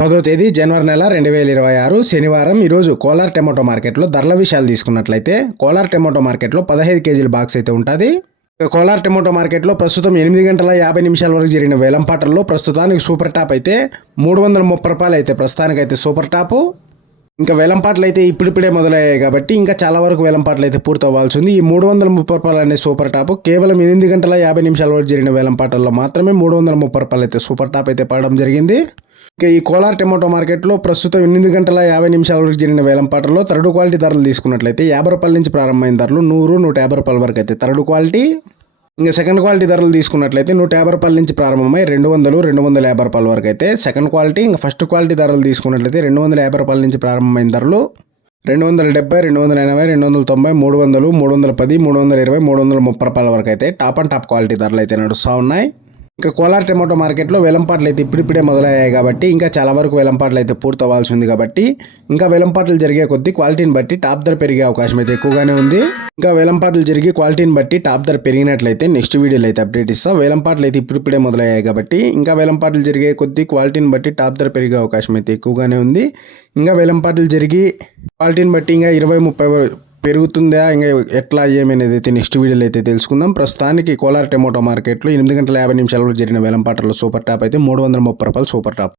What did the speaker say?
పదో తేదీ జనవరి నెల రెండు వేల ఇరవై ఆరు శనివారం ఈరోజు కోలార్ టమాటో మార్కెట్లో ధరల విషయాలు తీసుకున్నట్లయితే కోలార్ టమాటో మార్కెట్లో పదహైదు కేజీల బాక్స్ అయితే ఉంటుంది. కోలార్ టమాటో మార్కెట్లో ప్రస్తుతం ఎనిమిది గంటల యాభై నిమిషాల వరకు జరిగిన వేలంపాటల్లో ప్రస్తుతానికి సూపర్ టాప్ అయితే మూడు వందల ముప్పై రూపాయలు అయితే ప్రస్తుతానికైతే సూపర్ టాపు. ఇంకా వేలంపాట్లు అయితే ఇప్పుడిప్పుడే మొదలయ్యాయి కాబట్టి ఇంకా చాలా వరకు వేలంపాట్లు అయితే పూర్తి ఉంది ఈ మూడు వందల ముప్పై రూపాయలు అనే సూపర్ టాప్ కేవలం ఎనిమిది గంటల యాభై నిమిషాల వరకు జరిగిన వేలంపాటల్లో మాత్రమే మూడు వందల ముప్పై రూపాయలు అయితే సూపర్ టాప్ అయితే పడడం జరిగింది. ఇక ఈ కోలార్ టమాటో మార్కెట్లో ప్రస్తుతం ఎనిమిది గంటల యాభై నిమిషాల వరకు జరిగిన వేలంపాటల్లో థర్డ్ క్వాలిటీ ధరలు తీసుకున్నట్లయితే యాభై రూపాయల నుంచి ప్రారంభమైన ధరలు నూరు నూట యాభై రూపాయల వరకు అయితే థర్డ్ క్వాలిటీ. ఇంకా సెకండ్ క్వాలిటీ ధరలు తీసుకున్నట్లయితే నూట యాభై రూపాయల నుంచి ప్రారంభమై రెండు వందలు రెండు వందల యాభై రూపాయల వరకు అయితే సెకండ్ క్వాలిటీ ఇంకా ఫస్ట్ క్వాలిటీ ధరలు తీసుకున్నట్లయితే రెండు వందల యాభై రూపాయల నుంచి ప్రారంభమైన ధరలు రెండు వందల డెబ్బై రెండు వందల ఎనభై రెండు వందల తొంభై మూడు వందలు మూడు వందల పది మూడు వందల ఇరవై మూడు వందల ముప్పై రూపాయల వరకు అయితే టాప్ అండ్ టాప్ క్వాలిటీ ధరలు అయితే నడుస్తూ ఉన్నాయి. ఇంకా కోలార్ టమాటో మార్కెట్లో వెలంపాట్లు అయితే ఇప్పుడిప్పుడే మొదలయ్యాయి కాబట్టి ఇంకా చాలా వరకు వెలంపాట్లు అయితే పూర్తవ్వాల్సి ఉంది కాబట్టి ఇంకా వెలంపాట్లు జరిగే కొద్దీ క్వాలిటీని బట్టి టాప్ ధర పెరిగే అవకాశం అయితే ఎక్కువగానే ఉంది. ఇంకా వేలంపాట్లు జరిగి క్వాలిటీని బట్టి టాప్ ధర పెరిగినట్లయితే నెక్స్ట్ వీడియోలో అయితే అప్డేట్ ఇస్తాం. వేలంపాట్లు అయితే ఇప్పుడిప్పుడే మొదలయ్యాయి కాబట్టి ఇంకా వేలంపాట్లు జరిగే కొద్దీ క్వాలిటీని బట్టి టాప్ ధర పెరిగే అవకాశం అయితే ఎక్కువగానే ఉంది. ఇంకా వేలంపాట్లు జరిగి క్వాలిటీని బట్టి ఇంకా ఇరవై ముప్పై పెరుగుతుందా? ఇంకా ఎట్లా ఏమనేది అయితే నెక్స్ట్ వీడియోలో అయితే తెలుసుకుందాం. ప్రస్తుతానికి కోలార్ టమోటో మార్కెట్లో ఎనిమిది గంటల యాభై నిమిషాలలో జరిగిన వేలంపాటలో సూపర్ టాప్ అయితే మూడు వందల ముప్పై రూపాయలు సూపర్ టాప్.